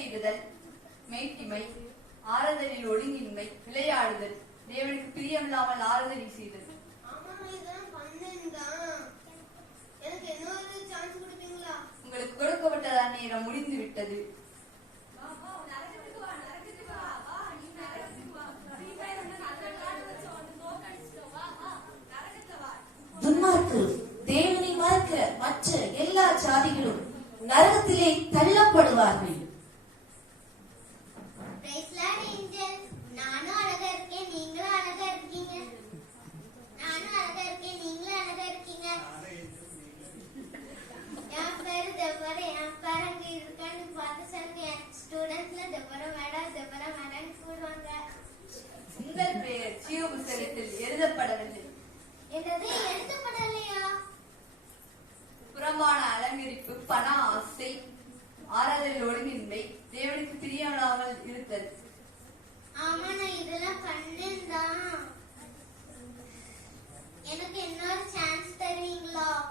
முறையிடுதல், மேட்டிமை, ஆறுதலில் ஒழுங்கின்மை, விளையாடுதல், தேவனுக்கு பிரியமில்லாமல் ஆறுதல் செய்தல். உங்களுக்கு கொடுக்கப்பட்ட நேரம் முடிந்து விட்டது. துன்மார்க்கரும் தேவனை மறக்க மற்ற எல்லா ஜாதிகளும் நரகத்திலே தள்ளப்படுவார்கள். உங்கள் பெயர் ஜீவ புத்தகத்தில் எழுதப்படவில்லை. புறம்பான அலங்கரிப்பு, பண ஆசை, ஆராதனை ஒழுங்கின்மை, தேவனுக்கு பிரியமில்லாமல் இருத்தல்.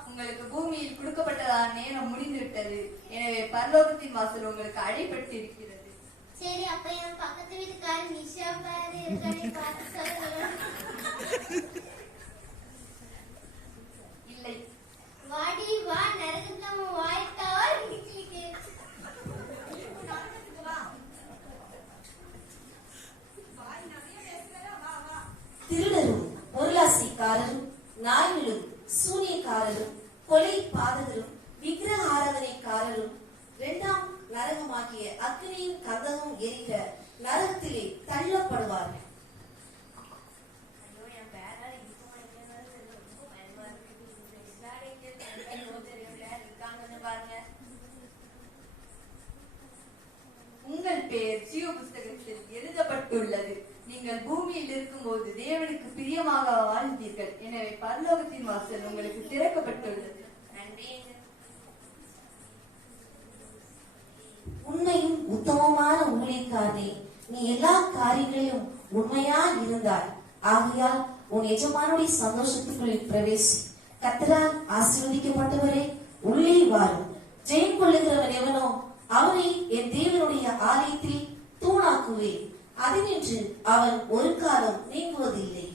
உங்களுக்கு பூமியில் கொடுக்கப்பட்டதான நேரம் முடிந்து விட்டது. எனவே பரலோகத்தின் வாசல் உங்களுக்கு அடைபட்டு இருக்கிறது. சரி, அப்ப என் பக்கத்து வீட்டுக்காரர் நிஷா பாரு இல்லை. வாடி வா, நரகத்தம் வாய்த்தால் திருடரும் பொருளாசைக்காரரும் நாய்களும் சூனியக்காரரும் கொலை பாதகரும் விக்கிரக ஆராதனைக்காரரும் இரண்டாம் நரகமாகிய அக்னியின் கந்தகம் எரிகிற நரகத்திலே தள்ளப்படுவார்கள். உங்கள் பெயர் ஜீவ புஸ்தகத்தில் எழுதப்பட்டுள்ளது. நீங்கள் பூமியில் இருக்கும் போது தேவனுக்கு பிரியமாக வாழ்ந்தீர்கள். எனவே பரலோகத்தின் வாசல் உங்களுக்கு திறக்கப்பட்டுள்ளது. உண்மையும் உத்தமமான ஊழியக்காரனே, நீ எல்லா காரியங்களிலும் உண்மையா இருந்தாய். ஆகையால் உன் எஜமானுடைய சந்தோஷத்துக்குள் பிரவேசி. கர்த்தரால் ஆசீர்வதிக்கப்பட்டவரே, உள்ளே வாரும். ஜெயம் கொள்ளுகிறவன் எவனோ அவனை என் தேவனுடைய ஆலயத்தில் தூணாக்குவேன். அதனின்று அவன் ஒரு காலம் நீங்குவதில்லை.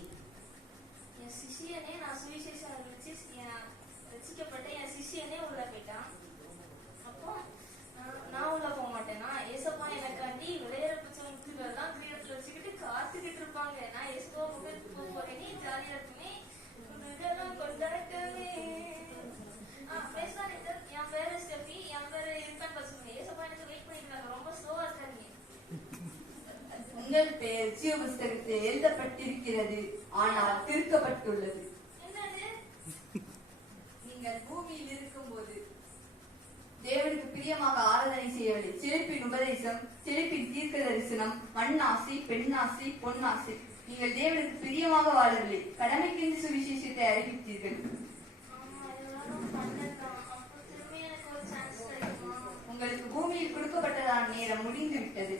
உங்கள் பெயர் ஜீவ புஸ்தகத்தில் எழுதப்பட்டிருக்கிறது, ஆனால் திருக்கப்பட்டுள்ளது. நீங்கள் பூமியில் இருக்கும் போது தேவனுக்கு பிரியமாக ஆராதனை செய்யவில்லை. செழிப்பின் உபதேசம், செழிப்பின் தீர்க்க தரிசனம், மண்ணாசை, பெண்ணாசை, பொன்னாசை. நீங்கள் தேவனுக்கு பிரியமாக வாழவில்லை. கடமைக்கின்ற சுவிசேஷத்தை அறிவித்தீர்கள். உங்களுக்கு பூமியில் கொடுக்கப்பட்டதான நேரம் முடிந்து விட்டது.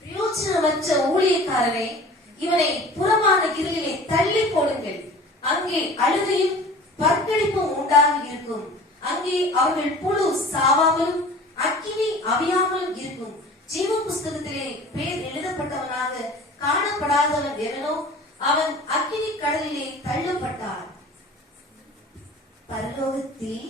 பிரயோஜனமற்ற ஊழியக்காரரே, இவனை புறமான இருளிலே தள்ளி போடுங்கள். அங்கே அழுகையும் பற்களிப்பும் உண்டாகி இருக்கும். அங்கே அவர்கள் புழு சாவாமலும் அக்கினி அவியாமலும் இருக்கும். ஜீவ புஸ்தகத்திலே பேர் எழுதப்பட்டவனாக காணப்படாதவன் எவனோ அவன் அக்கினி கடலிலே தள்ளப்பட்டான். பரலோகத்தில்